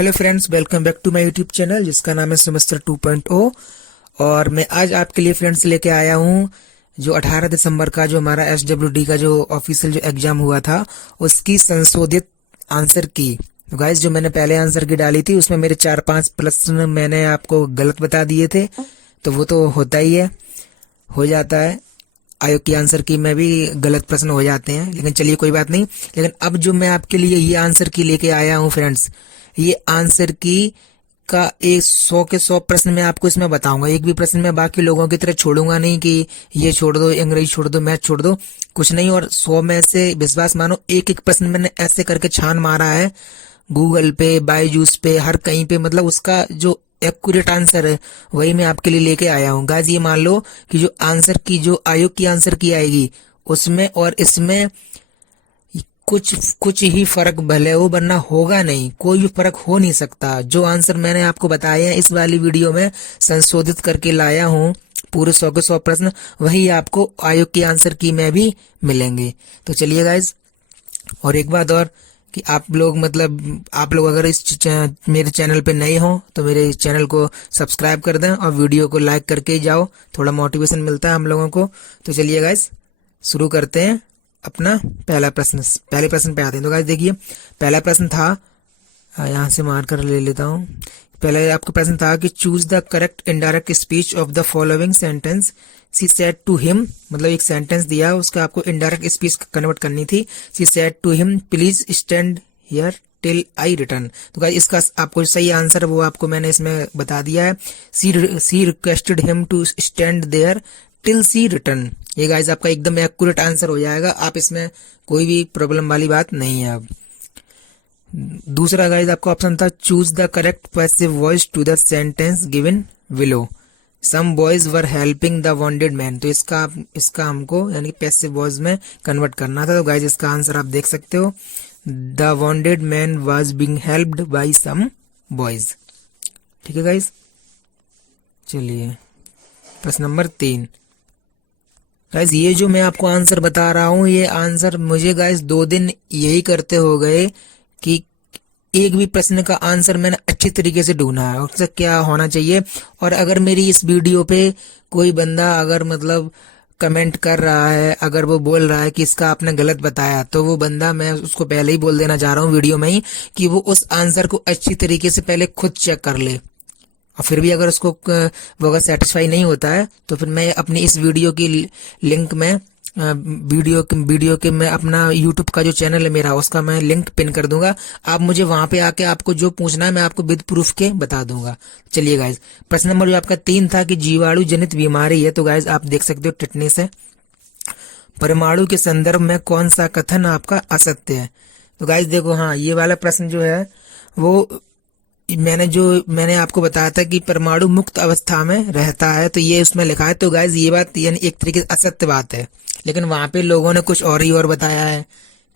Hello friends, welcome back to my YouTube channel जिसका नाम है सेमेस्टर 2.0। और मैं आज आपके लिए फ्रेंड्स लेके आया हूँ जो 18 दिसंबर का जो हमारा SWD का जो ऑफिशियल जो एग्जाम हुआ था उसकी संशोधित आंसर की। तो गाइस, जो मैंने पहले आंसर की डाली थी उसमें मेरे 4-5 प्रश्न मैंने आपको गलत बता दिए थे, तो वो तो होता ही है, हो जाता है। आयोग की आंसर की में भी गलत प्रश्न हो जाते हैं, लेकिन चलिए कोई बात नहीं। लेकिन अब जो मैं आपके लिए ये आंसर की लेके आया हूँ फ्रेंड्स, ये आंसर की का एक 100 के 100 प्रश्न मैं आपको इसमें बताऊंगा। एक भी प्रश्न मैं बाकी लोगों की तरह छोड़ूंगा नहीं कि ये छोड़ दो, अंग्रेजी छोड़ दो, मैथ छोड़ दो, कुछ नहीं। और 100 में से विश्वास मानो एक एक प्रश्न मैंने ऐसे करके छान मारा है, गूगल पे, बायजूस पे, हर कहीं पे, मतलब उसका जो एक्यूरेट आंसर है वही मैं आपके लिए लेके आया हूँ। गाइस, ये मान लो कि जो आंसर की जो आयोग की आंसर की आएगी उसमें और इसमें कुछ कुछ ही फर्क भले हो, वरना होगा नहीं, कोई भी फर्क हो नहीं सकता। जो आंसर मैंने आपको बताए हैं इस वाली वीडियो में संशोधित करके लाया हूँ, पूरे 100 के 100 प्रश्न वही आपको आयोग की आंसर की में भी मिलेंगे। तो चलिए गाइज, और एक बात और कि आप लोग अगर मेरे चैनल पे नए हो तो मेरे चैनल को सब्सक्राइब कर दें और वीडियो को लाइक करके ही जाओ, थोड़ा मोटिवेशन मिलता है हम लोगों को। तो चलिए गाइज, शुरू करते हैं अपना पहले प्रश्न पे आते हैं। तो गाइस देखिए, पहला प्रश्न था, यहाँ से मार कर ले लेता हूँ। पहले आपका प्रश्न था कि choose the correct indirect speech of the following sentence. She said to him, मतलब एक सेंटेंस दिया, उसका आपको इनडायरेक्ट स्पीच कन्वर्ट करनी थी। She said to him please stand here till I return. तो गाइस, इसका आपको सही आंसर वो आपको मैंने इसमें बता दिया है। She requested him to stand there till she return. ये गाइस आपका एकदम एक्यूरेट आंसर हो जाएगा, आप इसमें कोई भी प्रॉब्लम वाली बात नहीं है। अब दूसरा गाइस आपका ऑप्शन था choose the correct passive voice to the sentence given below. Some boys were helping the wanted man. तो इसका हमको यानी पैसिव वॉइस में कन्वर्ट करना था। तो गाइस, इसका आंसर आप देख सकते हो, the wanted man was being helped by some boys. ठीक है गाइस, चलिए प्रश्न नंबर 3। गाइस, ये जो मैं आपको आंसर बता रहा हूँ, ये आंसर मुझे गाइस 2 दिन यही करते हो गए कि एक भी प्रश्न का आंसर मैंने अच्छी तरीके से ढूंढा है और क्या होना चाहिए। और अगर मेरी इस वीडियो पे कोई बंदा अगर कमेंट कर रहा है, अगर वो बोल रहा है कि इसका आपने गलत बताया, तो वो बंदा, मैं उसको पहले ही बोल देना चाह रहा हूँ वीडियो में ही कि वो उस आंसर को अच्छी तरीके से पहले खुद चेक कर ले। और फिर भी अगर उसको वो अगर सेटिस्फाई नहीं होता है तो फिर मैं अपनी इस वीडियो की लिंक में वीडियो के मैं अपना यूट्यूब का जो चैनल है मेरा, उसका मैं लिंक पिन कर दूंगा। आप मुझे वहां पे आके आपको जो पूछना है मैं आपको विद प्रूफ के बता दूंगा। चलिए गाइज, प्रश्न नंबर जो आपका 3 था कि जीवाणु जनित बीमारी है। तो गाइज आप देख सकते हो टिटनेस है। परमाणु के संदर्भ में कौन सा कथन आपका असत्य है। तो गाइज देखो, हाँ, ये वाला प्रश्न जो है वो मैंने आपको बताया था कि परमाणु मुक्त अवस्था में रहता है, तो ये उसमें लिखा है। तो गाइज ये बात यानी एक तरीके से असत्य बात है, लेकिन वहां पे लोगों ने कुछ और ही और बताया है,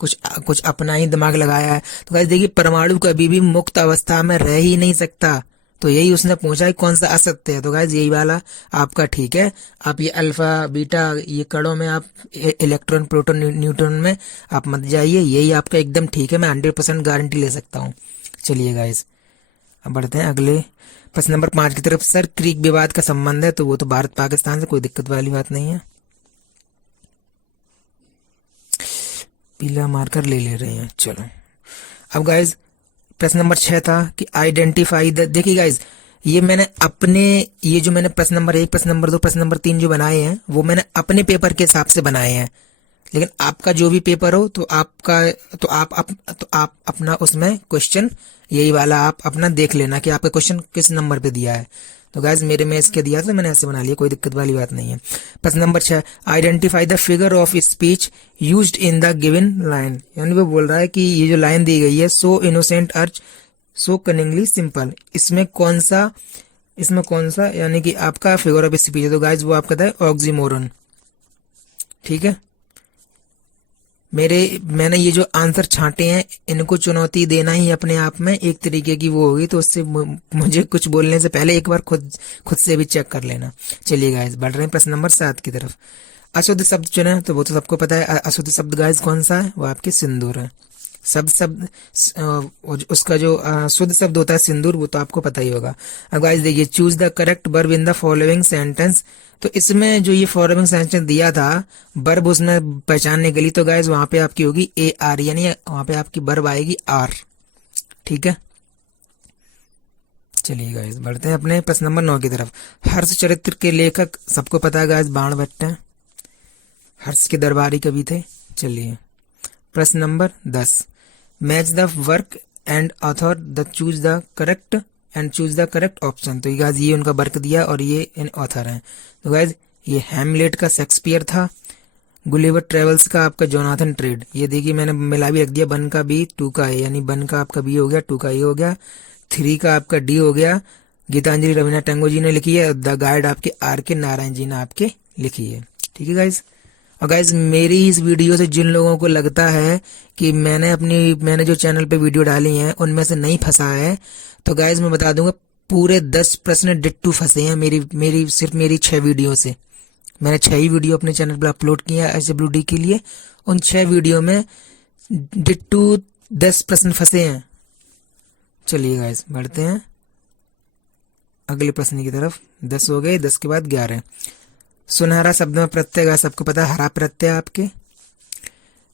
कुछ अपना ही दिमाग लगाया है। तो गाइज देखिए, परमाणु कभी भी मुक्त अवस्था में रह ही नहीं सकता, तो यही उसने पूछा है कौन सा असत्य है। तो गाइज यही वाला आपका ठीक है। आप ये अल्फा बीटा ये कणों में आप इलेक्ट्रॉन प्रोटॉन न्यूट्रॉन में आप मत जाइए, यही आपका एकदम ठीक है, मैं 100% गारंटी ले सकता हूँ। चलिए गाइज, अब बढ़ते हैं अगले प्रश्न नंबर 5 की तरफ। सर, क्रीक विवाद का संबंध है, तो वो तो भारत पाकिस्तान से, कोई दिक्कत वाली बात नहीं है। पीला मार्कर ले रहे हैं। चलो, अब गाइज प्रश्न नंबर 6 था कि आइडेंटिफाई द। देखिए गाइज, ये मैंने अपने, ये जो मैंने प्रश्न नंबर 1, प्रश्न नंबर 2, प्रश्न नंबर 3 जो बनाए हैं वो मैंने अपने पेपर के हिसाब से बनाए हैं। लेकिन आपका जो भी पेपर हो तो आप अपना उसमें क्वेश्चन यही वाला आप अपना देख लेना कि आपका क्वेश्चन किस नंबर पे दिया है। तो गाइज मेरे में इसके दिया था, मैंने ऐसे बना लिया, कोई दिक्कत वाली बात नहीं है। प्रश्न number 6, identify the figure of speech used in the given line. यानी वो बोल रहा है कि ये जो लाइन दी गई है, सो इनोसेंट अर्च सो कनिंगली सिंपल, इसमें कौन सा यानी कि आपका फिगर ऑफ स्पीच है। तो गाइज वो आपका था ऑक्सीमोरन। ठीक है, मैंने ये जो आंसर छांटे हैं इनको चुनौती देना ही अपने आप में एक तरीके की वो होगी, तो उससे मुझे कुछ बोलने से पहले एक बार खुद से भी चेक कर लेना। चलिए गाइस, बढ़ रहे हैं प्रश्न नंबर 7 की तरफ। अशुद्ध शब्द चुना, तो वो तो सबको पता है। अशुद्ध शब्द गाइस कौन सा है, वो आपके सिंदूर है। शब्द उसका जो शुद्ध शब्द होता है सिंदूर, वो तो आपको पता ही होगा। अब गाइस देखिए, choose the correct verb in the following sentence. तो इसमें जो ये फॉलोइंग सेंटेंस दिया था वर्ब उसमें पहचानने के लिए, तो गाइस वहां पे आपकी होगी ए आर, यानी वहां पे आपकी वर्ब आएगी आर। ठीक है, चलिए गाइस बढ़ते हैं अपने प्रश्न नंबर 9 की तरफ। हर्ष चरित्र के लेखक सबको पता है गाइस, बाणभट्ट हैं, हर्ष के दरबारी कवि थे। चलिए प्रश्न number 10, match the work and author the choose the correct and choose the correct option. तो गाइस ये उनका वर्क दिया और ये इन ऑथर हैं। तो गाइस ये हैमलेट का शेक्सपियर था, गुलिवर ट्रेवल्स का आपका जोनाथन ट्रेड। ये देखिए मैंने मिला भी रख दिया, 1 का बी 2 का ए, यानी 1 का आपका बी हो गया, 2 का ए हो गया, 3 का आपका डी हो गया। गीतांजलि रवीन्द्रनाथ टैगोर जी ने लिखी है, द गाइड आपके आर के नारायण जी ने आपके लिखी है। ठीक है गाइस, और गाइस मेरी इस वीडियो से जिन लोगों को लगता है कि मैंने जो चैनल पे वीडियो डाली है उनमें से नहीं फंसा है, तो गाइस मैं बता दूंगा पूरे 10 प्रश्न डिट्टू फंसे हैं सिर्फ मेरी 6 वीडियो से। मैंने 6 ही वीडियो अपने चैनल पर अपलोड किया है SWD के लिए, उन 6 वीडियो में डिट्टू 10 प्रश्न फंसे हैं। चलिए गाइस बढ़ते हैं अगले प्रश्न की तरफ। 10 हो गए, 10 के बाद 11। सुनहरा शब्द में प्रत्यय का सबको पता है, हरा प्रत्यय आपके।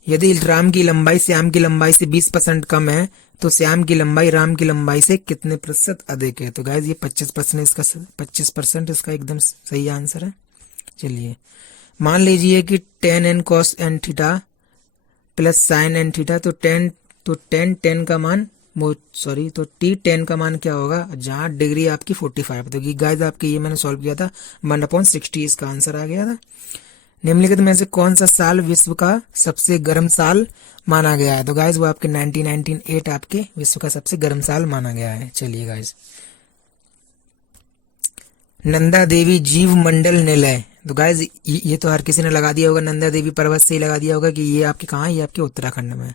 यदि राम की लंबाई श्याम की लंबाई से 20% कम है तो श्याम की लंबाई राम की लंबाई से कितने प्रतिशत अधिक है। तो गाइस ये 25% इसका 25% इसका एकदम सही आंसर है। चलिए मान लीजिए कि tan n cos n theta plus sin n theta, तो tan का मान तो t tan का मान क्या होगा, जहां डिग्री आपकी 45। तो गाइस आपके ये मैंने सॉल्व किया था, 1/60 इसका आंसर आ गया था। निम्नलिखित में से कौन सा साल विश्व का सबसे गर्म साल माना गया है। तो गाइस वो आपके 1998 आपके विश्व का सबसे गर्म साल माना गया है। चलिए गाइस, नंदा देवी जीव मंडल निलय। तो गाइस ये तो हर किसी ने लगा दिया होगा, नंदा देवी पर्वत से ही लगा दिया होगा कि ये आपके कहाँ है, ये आपके उत्तराखंड में।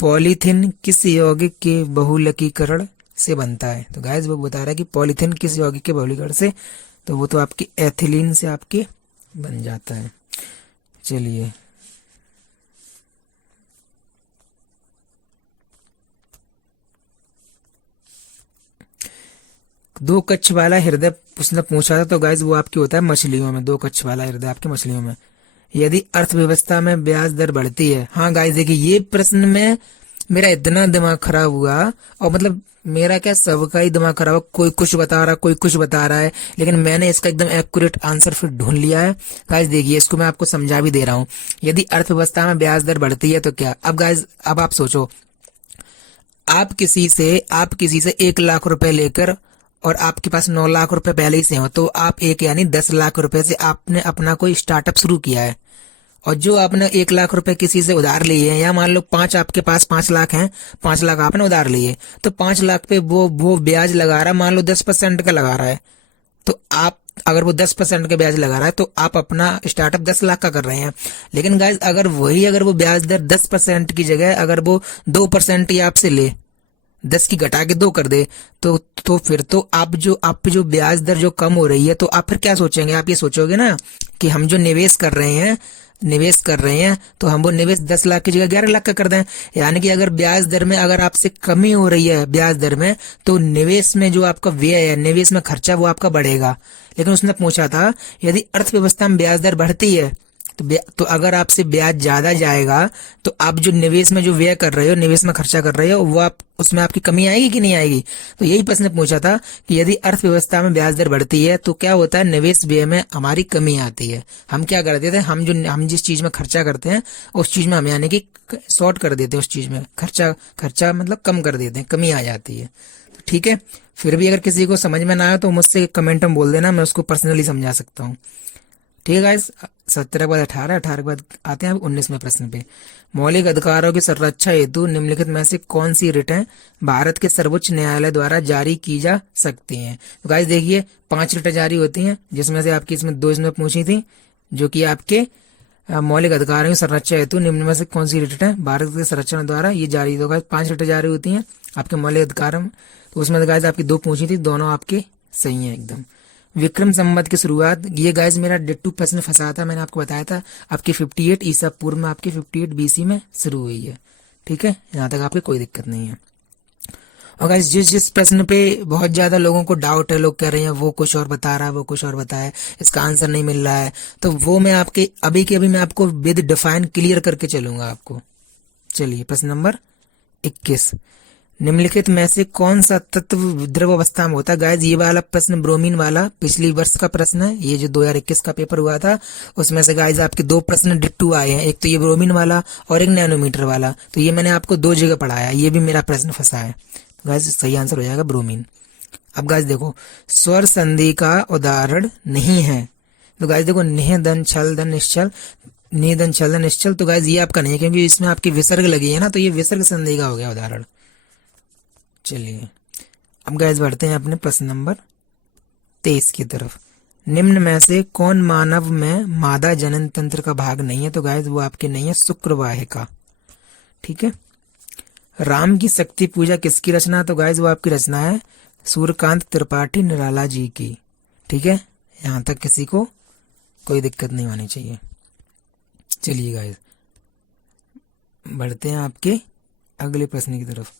पॉलीथीन किस यौगिक के बहुलकीकरण से बनता है। तो गाइस वो बता रहा है कि पॉलीथीन किस यौगिक के बहुलकीकरण से, तो वो तो आपके एथिलीन से आपके बन जाता है। चलिए दो कच्छ वाला हृदय उसने पूछा था, तो गाइस वो आपकी होता है मछलियों में, 2 कच्छ वाला हृदय आपके मछलियों में। यदि अर्थव्यवस्था में ब्याज दर बढ़ती है। हाँ गाइस देखिए, ये प्रश्न में मेरा इतना दिमाग खराब हुआ, और मतलब मेरा क्या सबका ही दिमाग खराब हुआ, कोई कुछ बता रहा कोई कुछ बता रहा है, लेकिन मैंने इसका एकदम एक्यूरेट आंसर फिर ढूंढ लिया है। गाइस देखिए इसको मैं आपको समझा भी दे रहा हूँ। यदि अर्थव्यवस्था में ब्याज दर बढ़ती है तो क्या। अब गाइस अब आप सोचो, आप किसी से 1 लाख रुपए लेकर और आपके पास 9 लाख रुपए पहले ही से हो, तो आप यानी 10 लाख रुपए से आपने अपना कोई स्टार्टअप शुरू किया है, और जो आपने 1 लाख रुपए किसी से उधार लिए हैं, या मान लो आपके पास 5 लाख हैं, 5 लाख आपने उधार लिए, तो 5 लाख पे वो ब्याज लगा रहा है, मान लो 10% का लगा रहा है। तो आप अगर वो 10% का ब्याज लगा रहा है तो आप अपना स्टार्टअप 10 लाख का कर रहे हैं। लेकिन गाइस अगर वो ब्याज दर 10% की जगह अगर वो 2% ही आपसे ले, 10 की घटा के 2 कर दे, तो फिर तो आप पे जो ब्याज दर जो कम हो रही है, तो आप फिर क्या सोचेंगे, आप ये सोचोगे ना कि हम जो निवेश कर रहे हैं तो हम वो निवेश 10 लाख की जगह 11 लाख का कर दें। यानी कि अगर ब्याज दर में अगर आपसे कमी हो रही है ब्याज दर में, तो निवेश में जो आपका व्यय है, निवेश में खर्चा, वो आपका बढ़ेगा। लेकिन उसने पूछा था यदि अर्थव्यवस्था में ब्याज दर बढ़ती है तो अगर आपसे ब्याज ज्यादा जाएगा तो आप जो निवेश में जो व्यय कर रहे हो, निवेश में खर्चा कर रहे हो, वो आप उसमें आपकी कमी आएगी कि नहीं आएगी। तो यही प्रश्न पूछा था कि यदि अर्थव्यवस्था में ब्याज दर बढ़ती है तो क्या होता है, निवेश व्यय में हमारी कमी आती है। हम क्या कर देते हैं, हम जिस चीज में खर्चा करते हैं उस चीज में हम यानी कि शॉर्ट कर देते हैं, उस चीज में खर्चा मतलब कम कर देते हैं, कमी आ जाती है। तो ठीक है, फिर भी अगर किसी को समझ में ना आए तो मुझसे कमेंट में बोल देना, मैं उसको पर्सनली समझा सकता हूँ। ठीक है गाइस, 17 के बाद 18 के बाद आते हैं 19वें प्रश्न पे। मौलिक अधिकारों की संरक्षा हेतु निम्नलिखित में से कौन सी रिटें भारत के सर्वोच्च न्यायालय द्वारा जारी की जा सकती हैं। तो गाइस देखिए 5 रिटें जारी होती हैं, जिसमें से आपकी इसमें 2 इसमें पूछी थी, जो कि आपके मौलिक अधिकारों की संरक्षा हेतु निम्न में से कौन सी रिटें भारत के संरक्षण द्वारा ये जारी। तो गाइस 5 रिटें जारी होती हैं आपके मौलिक अधिकार में। तो उसमें गाइस आपकी 2 पूछी थी, दोनों आपके सही है एकदम। विक्रम संवत की शुरुआत, ये गाइस मेरा डिट्टू प्रश्न फंसा था, मैंने आपको बताया था आपके 58 ईसा पूर्व में आपके 58 BC में शुरू हुई है। ठीक है, यहाँ तक आपकी कोई दिक्कत नहीं है। और गाइस जिस जिस प्रश्न पे बहुत ज्यादा लोगों को डाउट है, लोग कह रहे हैं वो कुछ और बता रहा है, वो कुछ और बताया है, इसका आंसर नहीं मिल रहा है, तो वो मैं आपके अभी के अभी मैं आपको विद डिफाइन क्लियर करके चलूंगा आपको। चलिए प्रश्न नंबर 21, निम्नलिखित में से कौन सा तत्व द्रव अवस्था में होता है। गाइस ये वाला प्रश्न ब्रोमीन वाला पिछली वर्ष का प्रश्न है, ये जो 2021 का पेपर हुआ था उसमें से गाइस आपके दो प्रश्न डिट्टू आए हैं, एक तो ये ब्रोमीन वाला और एक नैनोमीटर वाला। तो ये मैंने आपको दो जगह पढ़ाया, ये भी मेरा प्रश्न फंसा है। गाइस सही आंसर हो जाएगा ब्रोमीन। अब गाइस देखो, स्वर संधि का उदाहरण नहीं है, तो गाइस देखो निह दन छल दन निश्चल, निह दन छल दन निश्चल, तो गाइस ये आपका नहीं है क्योंकि इसमें आपकी विसर्ग लगी है ना, तो ये विसर्ग संधि का हो गया उदाहरण। चलिए अब गाइस बढ़ते हैं अपने प्रश्न नंबर 23 की तरफ। निम्न में से कौन मानव में मादा जनन तंत्र का भाग नहीं है, तो गाइस वो आपके नहीं है शुक्रवाहिका। ठीक है, राम की शक्ति पूजा किसकी रचना, तो गाइस वो आपकी रचना है सूर्यकांत त्रिपाठी निराला जी की। ठीक है, यहां तक किसी को कोई दिक्कत नहीं होनी चाहिए। चलिए गाइस बढ़ते हैं आपके अगले प्रश्न की तरफ।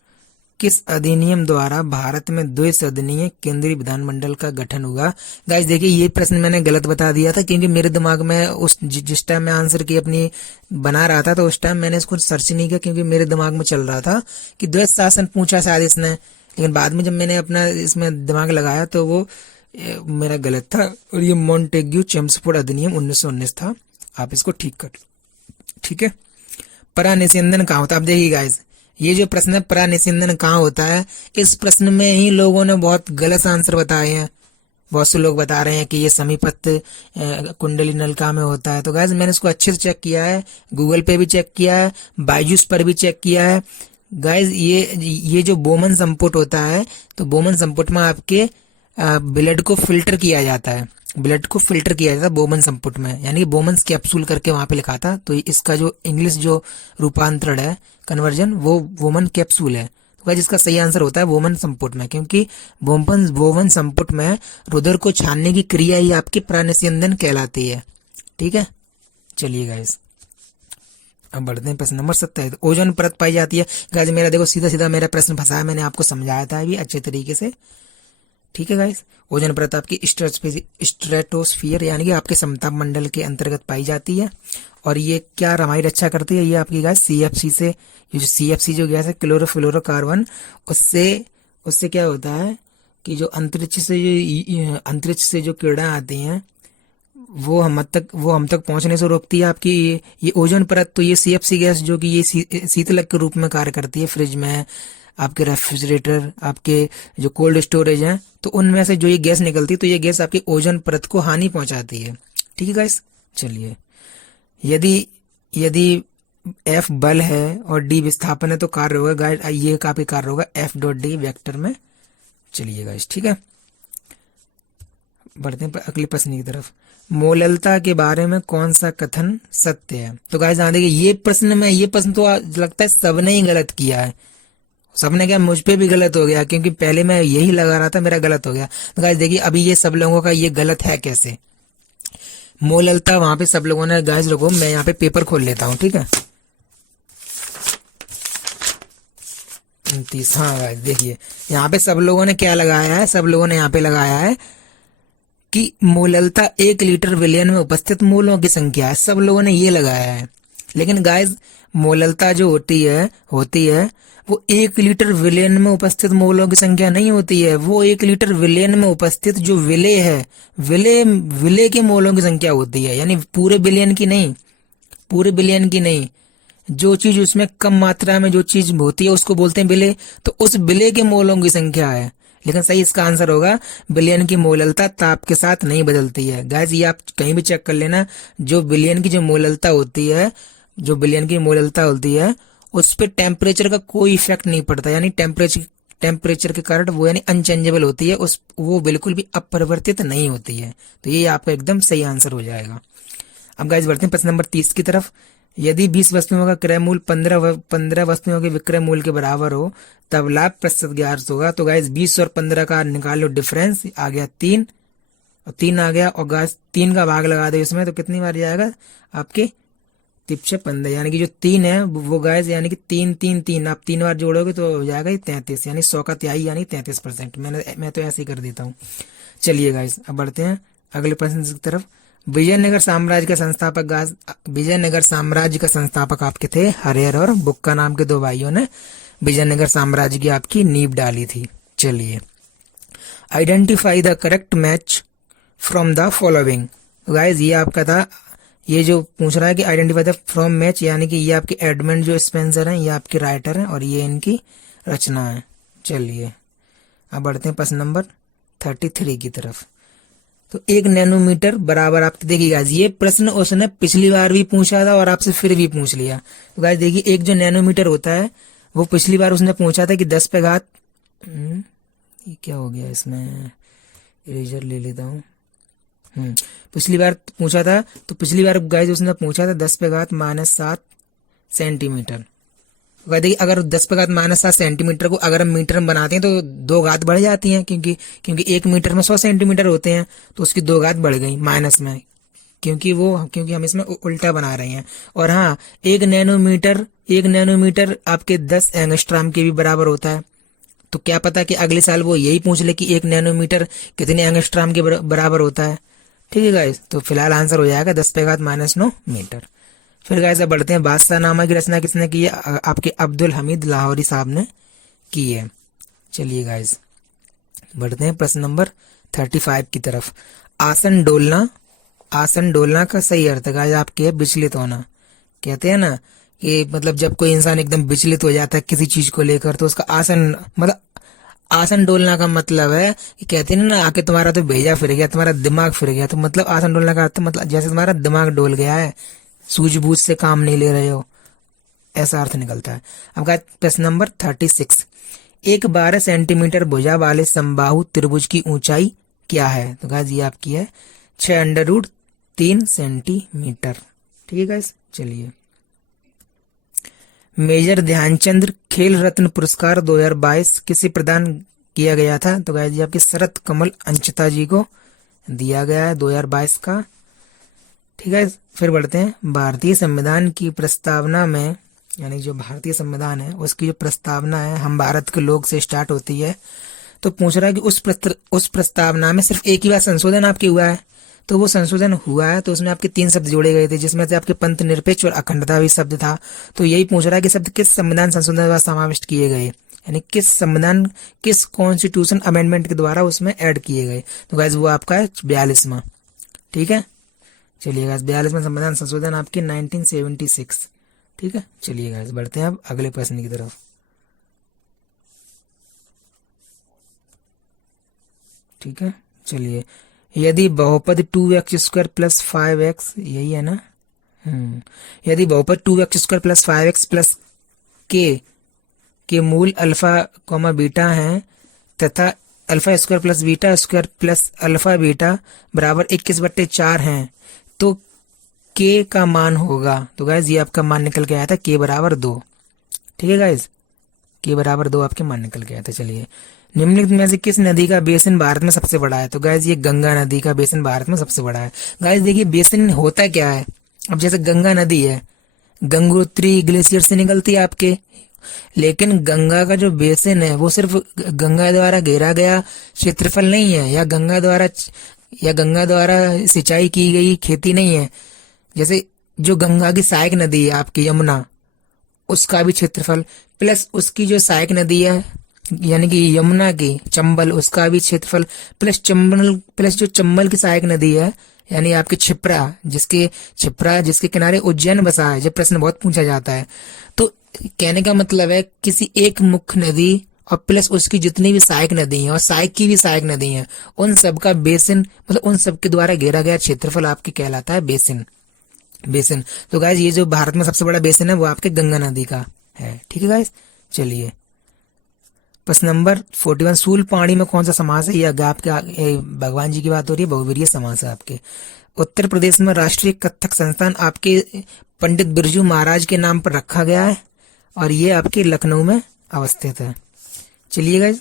किस अधिनियम द्वारा भारत में द्विसदनीय केंद्रीय विधानमंडल का गठन हुआ। गाइस देखिए ये प्रश्न मैंने गलत बता दिया था क्योंकि मेरे दिमाग में उस जिस टाइम मैं आंसर की अपनी बना रहा था तो उस टाइम मैंने इसको सर्च नहीं किया क्योंकि मेरे दिमाग में चल रहा था कि द्वैत शासन पूछा शायद इसने, लेकिन बाद में जब मैंने अपना इसमें दिमाग लगाया तो वो मेरा गलत था और ये मॉन्टेग्यू चेम्सफोर्ड अधिनियम 1919 था। आप इसको ठीक कर, ठीक है। परानिस्यंदन कहाँ होता है, आप देखिए गाइस ये जो प्रश्न है परानिस्यंदन कहाँ होता है, इस प्रश्न में ही लोगों ने बहुत गलत आंसर बताए हैं। बहुत से लोग बता रहे हैं कि ये समीपत कुंडली नलिका में होता है। तो गाइस मैंने इसको अच्छे से चेक किया है, गूगल पे भी चेक किया है, बायजूस पर भी चेक किया है। गाइस ये जो बोमन संपुट होता है, तो बोमन संपुट में आपके ब्लड को फिल्टर किया जाता है, ब्लड को फिल्टर किया जाता है बोमन संपुट में, यानी बोमन्स कैप्सूल करके वहां पे लिखा था। तो इसका जो इंग्लिश जो रूपांतरण है कन्वर्जन वो वोमन कैप्सूल है। तो गाइस इसका सही आंसर होता है वोमन संपुट में, क्योंकि वोमन संपुट में रुधिर को छानने की क्रिया ही आपकी परानिस्यंदन कहलाती है। ठीक है, चलिए गाइस अब बढ़ते हैं प्रश्न नंबर 27। ओजोन परत पाई जाती है। गाइस मेरा देखो सीधा सीधा मेरा प्रश्न फंसा है, मैंने आपको समझाया था अभी अच्छे तरीके से। ठीक है गाइस, ओजोन परत आपकी स्ट्रेटोस्फियर यानी कि आपके समताप मंडल के अंतर्गत पाई जाती है और ये क्या हमारी रक्षा करती है, ये आपकी गाइस सीएफसी से, ये जो सीएफसी जो गैस है क्लोरोफ्लोरोकार्बन, उससे क्या होता है कि जो अंतरिक्ष से जो किरणें आती हैं वो हम तक पहुंचने से रोकती है आपकी ये ओजोन परत। तो ये सीएफसी गैस जो कि ये शीतलक के रूप में कार्य करती है फ्रिज में, आपके रेफ्रिजरेटर, आपके जो कोल्ड स्टोरेज हैं, तो उनमें से जो ये गैस निकलती है तो ये गैस आपकी ओजोन परत को हानि पहुंचाती है। ठीक है गाइस, चलिए यदि एफ बल है और डी विस्थापन है तो कार्य होगा गाइस, ये काफी कार्य होगा एफ डॉट डी वेक्टर में। चलिए गाइस ठीक है, बढ़ते हैं अगले प्रश्न की तरफ। मोललता के बारे में कौन सा कथन सत्य है। तो गाइस देखिए ये प्रश्न तो लगता है सबने ही गलत किया है, सबने क्या मुझ पे भी गलत हो गया क्योंकि पहले मैं यही लगा रहा था, मेरा गलत हो गया। तो गाइस देखिए अभी ये सब लोगों का ये गलत है कैसे। मोललता वहां पे सब लोगों ने, गाइस रुको मैं यहाँ पे पेपर खोल लेता हूँ, ठीक है। 29, हाँ गाइस देखिए यहाँ पे सब लोगों ने क्या लगाया है, सब लोगों ने यहाँ पे लगाया है कि मोललता 1 लीटर विलयन में उपस्थित मोलों की संख्या है, सब लोगों ने ये लगाया है। लेकिन गाइस मोललता जो होती है वो 1 लीटर विलयन में उपस्थित मोलों की संख्या नहीं होती है, वो 1 लीटर विलयन में उपस्थित जो विलेय है, विलेय के मोलों की संख्या होती है, यानी पूरे बिलियन की नहीं, पूरे बिलियन की नहीं। जो चीज उसमें कम मात्रा में जो चीज होती है उसको बोलते हैं विलेय, तो उस विलेय के मोलों की संख्या है। लेकिन सही इसका आंसर होगा बिलियन की मोललता ताप के साथ नहीं बदलती है। गाइस ये आप कहीं भी चेक कर लेना, जो बिलियन की जो मोललता होती है उस पर टेम्परेचर का कोई इफेक्ट नहीं पड़ता, यानी टेम्परेचर के कारण वो यानी अनचेंजेबल होती है, वो बिल्कुल भी अपरिवर्तित नहीं होती है। तो ये आपका एकदम सही आंसर हो जाएगा। अब गाइस बढ़ते हैं प्रश्न नंबर 30 की तरफ। यदि 20 वस्तुओं का क्रय मूल्य 15 वस्तुओं के विक्रय मूल्य के बराबर हो तब लाभ प्रतिशत ज्ञात होगा। तो गाइस 20 और 15 का निकाल लो डिफरेंस, आ गया 3 और 3 आ गया, और गाइस 3 का भाग लगा दो इसमें तो कितनी बार जाएगा आपके तिप्छे 15, यानी कि जो 3 है वो गाइस, यानी कि 3 3 3 आप 3 बार जोड़ोगे तो हो जाएगा ये 33, यानी 100 का तिहाई यानी 33%। मैं तो ऐसे ही कर देता हूँ। चलिए गाइस अब बढ़ते हैं अगले प्रश्न की तरफ। विजयनगर साम्राज्य का संस्थापक विजयनगर साम्राज्य का संस्थापक आपके थे हरिहर और बुक्का नाम के 2 भाइयों ने विजयनगर साम्राज्य की आपकी नींव डाली थी। चलिए, identify the correct match from the following. Guys ये आपका था, ये जो पूछ रहा है कि आइडेंटिफाई द फ्रॉम मैच, यानी कि ये आपके एडमंड जो स्पेंसर हैं, ये आपके राइटर हैं और ये इनकी रचना है। चलिए अब बढ़ते हैं प्रश्न नंबर 33 की तरफ। तो 1 नैनोमीटर बराबर आपके, देखिए गाइस ये प्रश्न उसने पिछली बार भी पूछा था और आपसे फिर भी पूछ लिया। तो गाइस देखिए, एक जो नैनोमीटर होता है वो पिछली बार उसने पूछा था कि 10 पे घात ये क्या हो गया, इसमें इरेजर ले लेता हूँ। पिछली बार पूछा था, तो पिछली बार गाइस उसने पूछा था 10 पे घात -7 सेंटीमीटर। देखिए अगर 10 पे घात -7 सेंटीमीटर को अगर हम मीटर में बनाते हैं तो 2 घात बढ़ जाती हैं, क्योंकि 1 मीटर में 100 सेंटीमीटर होते हैं, तो उसकी 2 घात बढ़ गई माइनस में, क्योंकि हम इसमें उल्टा बना रहे हैं। और हाँ, 1 नैनोमीटर आपके 10 एंगस्ट्रॉम के भी बराबर होता है। तो क्या पता कि अगले साल वो यही पूछ ले कि 1 नैनोमीटर कितने एंगस्ट्रॉम के बराबर होता है। ठीक है गाइस, तो फिलहाल आंसर हो जाएगा 10 पे घात -9 मीटर। फिर गाइस अब बढ़ते हैं, बादशाह नामा की रचना किसने की है? आपके अब्दुल हमीद लाहौरी साहब ने की है। चलिए गाइस बढ़ते हैं प्रश्न नंबर 35 की तरफ। आसन डोलना का सही अर्थ है गाइस आपके विचलित होना। कहते हैं ना कि मतलब जब कोई इंसान एकदम विचलित हो जाता है किसी चीज को लेकर, तो उसका आसन डोलना का मतलब है कि कहते हैं ना आके तुम्हारा तो भेजा फिर गया, तुम्हारा दिमाग फिर गया। तो मतलब आसन डोलना का अर्थ मतलब जैसे तुम्हारा दिमाग डोल गया है, सूझबूझ से काम नहीं ले रहे हो, ऐसा अर्थ निकलता है। अब प्रश्न नंबर 36। एक 12 सेंटीमीटर भुजा वाले समबाहु त्रिभुज की ऊंचाई क्या है? तो गाइस ये आपकी है 6√3 सेंटीमीटर। ठीक है गाइस, चलिए। मेजर ध्यानचंद खेल रत्न पुरस्कार 2022 किसे प्रदान किया गया था? तो गाइस ये आपके शरत कमल अंचिता जी को दिया गया है 2022 का। ठीक है, फिर बढ़ते हैं, भारतीय संविधान की प्रस्तावना में, यानी जो भारतीय संविधान है उसकी जो प्रस्तावना है हम भारत के लोग से स्टार्ट होती है। तो पूछ रहा है कि उस प्रस्तावना में सिर्फ एक ही बार संशोधन आपके हुआ है। तो वो संशोधन हुआ है तो उसमें आपके 3 शब्द जोड़े गए थे, जिसमें से आपके पंथ निरपेक्ष और अखंडता भी शब्द था। तो यही पूछ रहा है कि शब्द किस संविधान संशोधन द्वारा समाविष्ट किए गए, यानी किस कॉन्स्टिट्यूशन अमेंडमेंट के द्वारा उसमें ऐड किए गए। तो गाइस वो आपका है 42वां। ठीक है, चलिए गाइस 42वां संविधान संशोधन आपके 1976। ठीक है, चलिए गाइस बढ़ते हैं अब अगले प्रश्न की तरफ। ठीक है, चलिए। यदि बहुपद 2x² + 5x, यही है ना? यदि बहुपद 2x² + 5x + के मूल अल्फा बीटा हैं तथा α² + β² + अल्फा बीटा बराबर 21/4 हैं, तो k का मान होगा। तो गाइज ये आपका मान निकल के आया था k बराबर 2। ठीक है गाइज, k बराबर 2 आपके मान निकल के आया था। चलिए, निम्नलिखित में से किस नदी का बेसिन भारत में सबसे बड़ा है? तो गाइज ये गंगा नदी का बेसिन भारत में सबसे बड़ा है। गाइज देखिए बेसिन होता क्या है, अब जैसे गंगा नदी है, गंगोत्री ग्लेशियर से निकलती है आपके, लेकिन गंगा का जो बेसिन है वो सिर्फ गंगा द्वारा घेरा गया क्षेत्रफल नहीं है, या गंगा द्वारा सिंचाई की गई खेती नहीं है। जैसे जो गंगा की सहायक नदी है आपकी यमुना, उसका भी क्षेत्रफल, प्लस उसकी जो सहायक नदी है यानी कि यमुना की चंबल, उसका भी क्षेत्रफल, प्लस जो चंबल की सहायक नदी है यानी आपके छिप्रा जिसके किनारे उज्जैन बसा है। जब प्रश्न बहुत पूछा जाता है, तो कहने का मतलब है किसी एक मुख्य नदी और प्लस उसकी जितनी भी सहायक नदी हैं और सहायक की भी सहायक नदी हैं, उन सब का बेसिन मतलब उन सब के द्वारा घेरा गया क्षेत्रफल आपके कहलाता है बेसिन। तो गाइज ये जो भारत में सबसे बड़ा बेसिन है वो आपके गंगा नदी का है। ठीक है गाइज, चलिए प्रश्न नंबर 41। सूल पाणी में कौन सा समास है? यह आपके भगवान जी की बात हो रही है, बहुवीर्य समास है आपके। उत्तर प्रदेश में राष्ट्रीय कथक संस्थान आपके पंडित बिरजू महाराज के नाम पर रखा गया है और ये आपके लखनऊ में अवस्थित है। चलिए गाइज,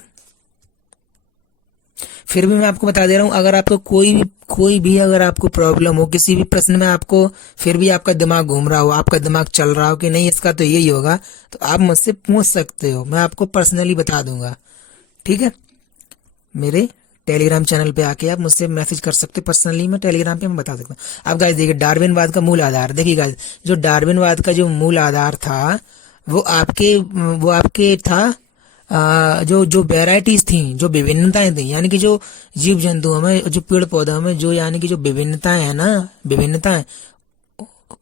फिर भी मैं आपको बता दे रहा हूँ, अगर आपको कोई भी अगर आपको प्रॉब्लम हो किसी भी प्रश्न में, आपको फिर भी आपका दिमाग घूम रहा हो, आपका दिमाग चल रहा हो कि नहीं इसका तो यही होगा, तो आप मुझसे पूछ सकते हो, मैं आपको पर्सनली बता दूंगा। ठीक है, मेरे टेलीग्राम चैनल पे आके आप मुझसे मैसेज कर सकते हो पर्सनली, मैं टेलीग्राम पे मैं बता सकता हूँ। अब गाइस देखिए, डार्विनवाद का मूल आधार देखिए गाइस, जो डार्विनवाद का जो मूल आधार था वो आपके था जो जो वेराइटीज थी, जो विभिन्नताएं थी, यानी कि जो जीव जंतुओं में, जो पेड़ पौधों में, जो यानी कि जो विभिन्नताएं है ना, विभिन्नताएं,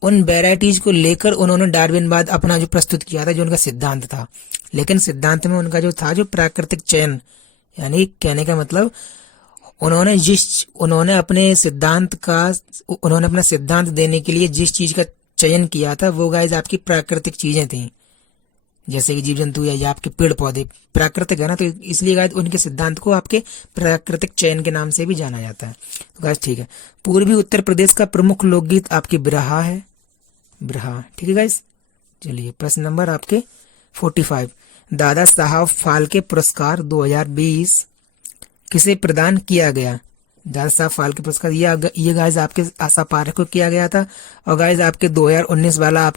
उन वेराइटीज को लेकर उन्होंने डार्विनवाद अपना जो प्रस्तुत किया था, जो उनका सिद्धांत था। लेकिन सिद्धांत में उनका जो था, जो प्राकृतिक चयन, यानी कहने का मतलब उन्होंने अपना सिद्धांत देने के लिए जिस चीज का चयन किया था, वो गाइस आपकी प्राकृतिक चीजें थी, जैसे कि जीव जंतु या ये आपके पेड़ पौधे प्राकृतिक है ना, तो इसलिए गाइस उनके सिद्धांत को आपके प्राकृतिक चयन के नाम से भी जाना जाता है। तो गाइस ठीक है, पूर्वी उत्तर प्रदेश का प्रमुख लोकगीत आपकी बिरहा है, बिरहा। ठीक है गाइस, चलिए प्रश्न नंबर आपके 45, दादा साहब फाल्के पुरस्कार 2020 किसे प्रदान किया गया? दादा साहब फाल्के पुरस्कार ये गाइस आपके आशा पारेख को किया गया था, और गाइस आपके 2019 वाला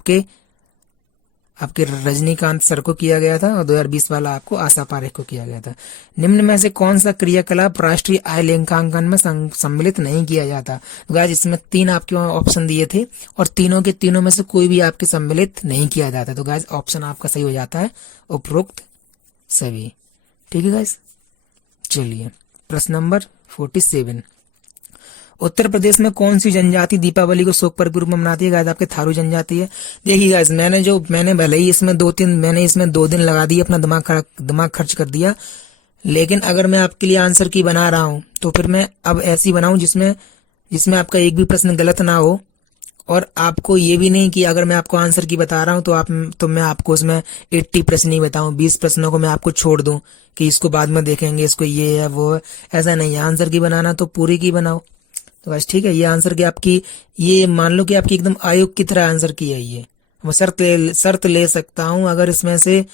आपके रजनीकांत सर को किया गया था, और 2020 वाला आपको आशा पारेख को किया गया था। निम्न में से कौन सा क्रियाकलाप राष्ट्रीय आय लेखांकन में सम्मिलित नहीं किया जाता? तो गाइस इसमें 3 आपके ऑप्शन दिए थे, और तीनों के तीनों में से कोई भी आपके सम्मिलित नहीं किया जाता। तो गाइस ऑप्शन आपका सही हो जाता है उपरोक्त सभी। ठीक है गाइस, चलिए प्रश्न नंबर 47, उत्तर प्रदेश में कौन सी जनजाति दीपावली को शोक पर्व के रूप में मनाती है? गाइस आपके थारू जनजाति है। देखिए गाइस, मैंने भले ही इसमें 2 दिन लगा दिए, अपना दिमाग खर्च कर दिया, लेकिन अगर मैं आपके लिए आंसर की बना रहा हूं तो फिर मैं अब ऐसी बनाऊं जिसमें आपका एक भी प्रश्न गलत ना हो, और आपको ये भी नहीं कि अगर मैं आपको आंसर की बता रहा हूं तो मैं आपको उसमें 80 प्रश्न नहीं बताऊं, 20 प्रश्नों को मैं आपको छोड़ दूं कि इसको बाद में देखेंगे, इसको ये है वो है। ऐसा नहीं है, आंसर की बनाना तो पूरी की बनाओ। तो बस ठीक है, ये आंसर की आपकी, ये मान लो कि आपकी एकदम आयोग की तरह आंसर की है ये। मैं शर्त ले सकता हूं, अगर इसमें से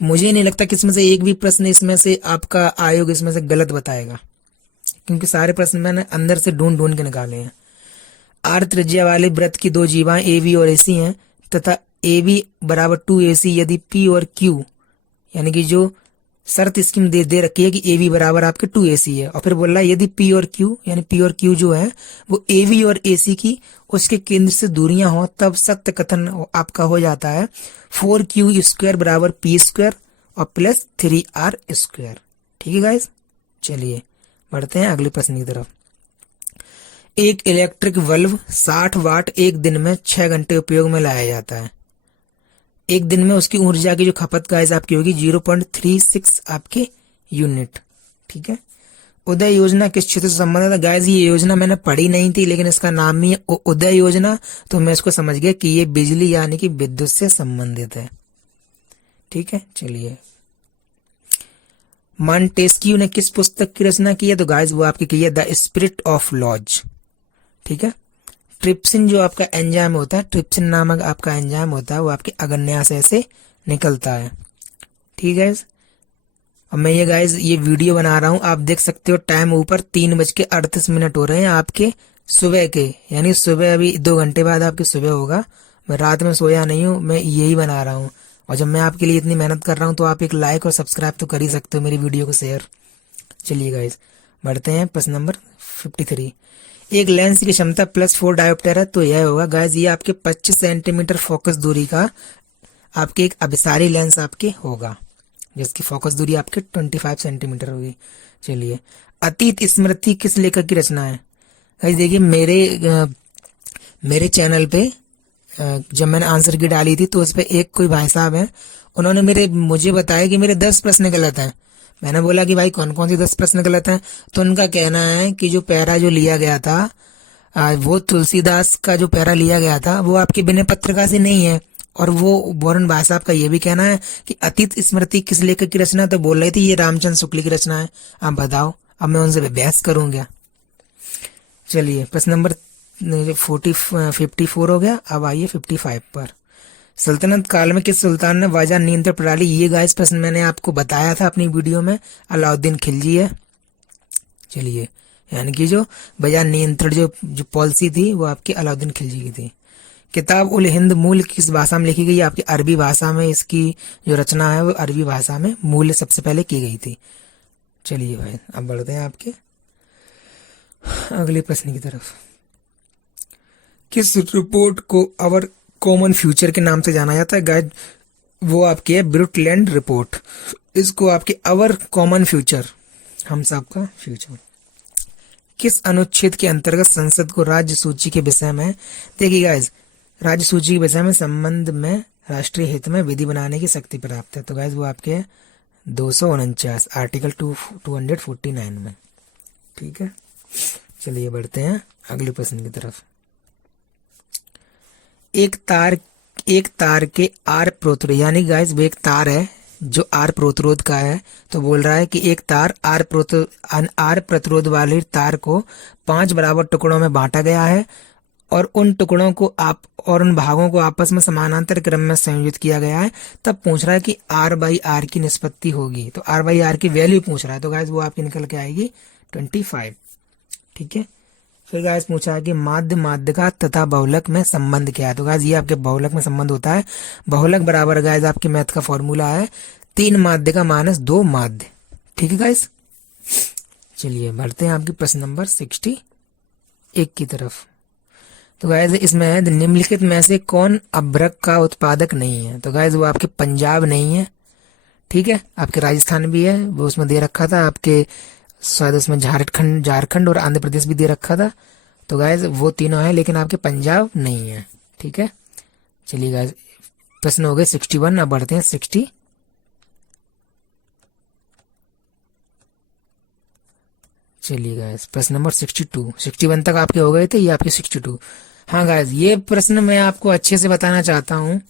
मुझे नहीं लगता कि इसमें से एक भी प्रश्न इसमें से आपका आयोग इसमें से गलत बताएगा, क्योंकि सारे प्रश्न मैंने अंदर से ढूंढ ढूंढ के निकाले हैं। आर त्रिज्या वाले वृत्त की 2 जीवाएं ए बी और एसी हैं, तथा ए बी बराबर 2AC यदि पी और क्यू, यानी कि जो शर्त स्कीम दे रखी है कि ए बी बराबर आपके 2AC है, और फिर बोल रहा है यदि पी और क्यू, यानी पी और क्यू जो है वो ए बी और AC की उसके केंद्र से दूरियां हो, तब सत्य कथन आपका हो जाता है 4Q² बराबर P² और प्लस 3R²। ठीक है गाइस, चलिए बढ़ते हैं अगले प्रश्न की तरफ। एक इलेक्ट्रिक बल्ब 60 वाट एक दिन में 6 घंटे उपयोग में लाया जाता है। एक दिन में उसकी ऊर्जा की जो खपत गाइस आपकी होगी 0.36 आपके यूनिट। ठीक है, उदय योजना किस क्षेत्र से संबंधित है? गाइस ये योजना मैंने पढ़ी नहीं थी, लेकिन इसका नाम ही है उदय योजना, तो मैं इसको समझ गया कि ये बिजली यानी कि विद्युत से संबंधित है। ठीक है, चलिए मॉन्टेस्क्यू ने किस पुस्तक की रचना की है? तो गाइस वो आपकी की है द स्पिरिट ऑफ लॉज। ठीक है, ट्रिप्सिन जो आपका एंजाइम होता है, ट्रिप्सिन नामक आपका एंजाइम होता है, वो आपके अग्न्याशय से निकलता है। ठीक है, अब मैं ये गाइस ये वीडियो बना रहा हूं, आप देख सकते हो टाइम ऊपर 3:38 हो रहे हैं आपके सुबह के, यानी सुबह अभी 2 घंटे बाद आपकी सुबह होगा। मैं रात में सोया नहीं हूँ, मैं यही बना रहा हूँ, और जब मैं आपके लिए इतनी मेहनत कर रहा हूँ तो आप एक लाइक और सब्सक्राइब तो कर ही सकते हो, मेरी वीडियो को शेयर। चलिए गाइस बढ़ते हैं प्रश्न नंबर 53, एक लेंस की क्षमता +4 डायोप्टर है, तो यह होगा गाइस ये आपके 25 सेंटीमीटर फोकस दूरी का आपके एक अभिसारी लेंस आपके होगा, जिसकी फोकस दूरी आपके 25 सेंटीमीटर होगी। चलिए, अतीत स्मृति किस लेखक की रचना है? गाइस देखिए मेरे चैनल पे जब मैंने आंसर की डाली थी तो उस पे एक कोई भाई साहब हैं, उन्होंने मुझे बताया कि मेरे 10 प्रश्न गलत हैं। मैंने बोला कि भाई कौन कौन सी 10 प्रश्न गलत हैं? तो उनका कहना है कि जो पैरा जो लिया गया था वो तुलसीदास का जो पैरा लिया गया था वो आपके विनय पत्रिका से नहीं है, और वो बोरन भाई साहब का ये भी कहना है कि अतीत स्मृति किस लेखक की रचना, तो बोल रही थी ये रामचंद्र शुक्ल की रचना है। आप बताओ, अब मैं उनसे बहस करूंगा। चलिए प्रश्न नंबर 54 हो गया, अब आइए 55 पर। सल्तनत काल में किस सुल्तान ने बाजार नियंत्रण प्रणाली, ये गाइस प्रश्न मैंने आपको बताया था अपनी वीडियो में, अलाउद्दीन खिलजी है। चलिए, यानी कि जो बाजार नियंत्रण जो जो पॉलिसी थी वो आपकी अलाउद्दीन खिलजी की थी। किताब उल हिंद मूल किस भाषा में लिखी गई है? आपकी अरबी भाषा में इसकी जो रचना है वो अरबी भाषा में मूल सबसे पहले की गई थी। चलिए भाई, अब बढ़ते हैं आपके अगले प्रश्न की तरफ। किस रिपोर्ट को अवर कॉमन फ्यूचर के नाम से जाना जाता है? गाइड वो आपकी है ब्रुटलैंड रिपोर्ट। इसको आपके अवर कॉमन फ्यूचर, हम सबका फ्यूचर। किस अनुच्छेद के अंतर्गत संसद को राज्य सूची के विषय में, देखिए गाइज, राज्य सूची के विषय में संबंध में राष्ट्रीय हित में विधि बनाने की शक्ति प्राप्त है? तो गाइज वो आपके है 249 आर्टिकल 249 में। ठीक है, चलिए बढ़ते हैं अगले प्रश्न की तरफ। एक तार के आर प्रतिरोध, यानी गाइज वो एक तार है जो आर प्रतिरोध का है। तो बोल रहा है कि एक तार आर प्रतिरोध वाले तार को 5 बराबर टुकड़ों में बांटा गया है और उन टुकड़ों को उन भागों को आपस में समानांतर क्रम में संयोजित किया गया है। तब पूछ रहा है कि आर बाई आर की निष्पत्ति होगी, तो आर बाई आर की वैल्यू पूछ रहा है। तो गाइज वो आपकी निकल के आएगी 25। ठीक है, फिर गाइस पूछा है कि माध्य माध्यिका तथा बहुलक में संबंध क्या है? तो गाइस ये आपके बहुलक में संबंध होता है। बहुलक बराबर गाइस आपके मैथ का फॉर्मूला है 3 माध्यिका माइनस 2 माध्य। ठीक है गाइस, चलिए बढ़ते हैं आपके प्रश्न नंबर 61 की तरफ। तो गाइस इसमें है निम्नलिखित में से कौन अभ्रक का उत्पादक नहीं है? तो गाइस वो आपके पंजाब नहीं है। ठीक है, आपके राजस्थान भी है, वो उसमें दे रखा था। आपके शायद उसमें झारखंड और आंध्र प्रदेश भी दे रखा था। तो गाइज वो तीनों है, लेकिन आपके पंजाब नहीं है। ठीक है, चलिए गाइज प्रश्न हो गए 61। अब बढ़ते हैं 60। चलिए गाइज प्रश्न नंबर 62। 61 तक आपके हो गए थे, ये आपके 62। हाँ गाइज, ये प्रश्न मैं आपको अच्छे से बताना चाहता हूँ।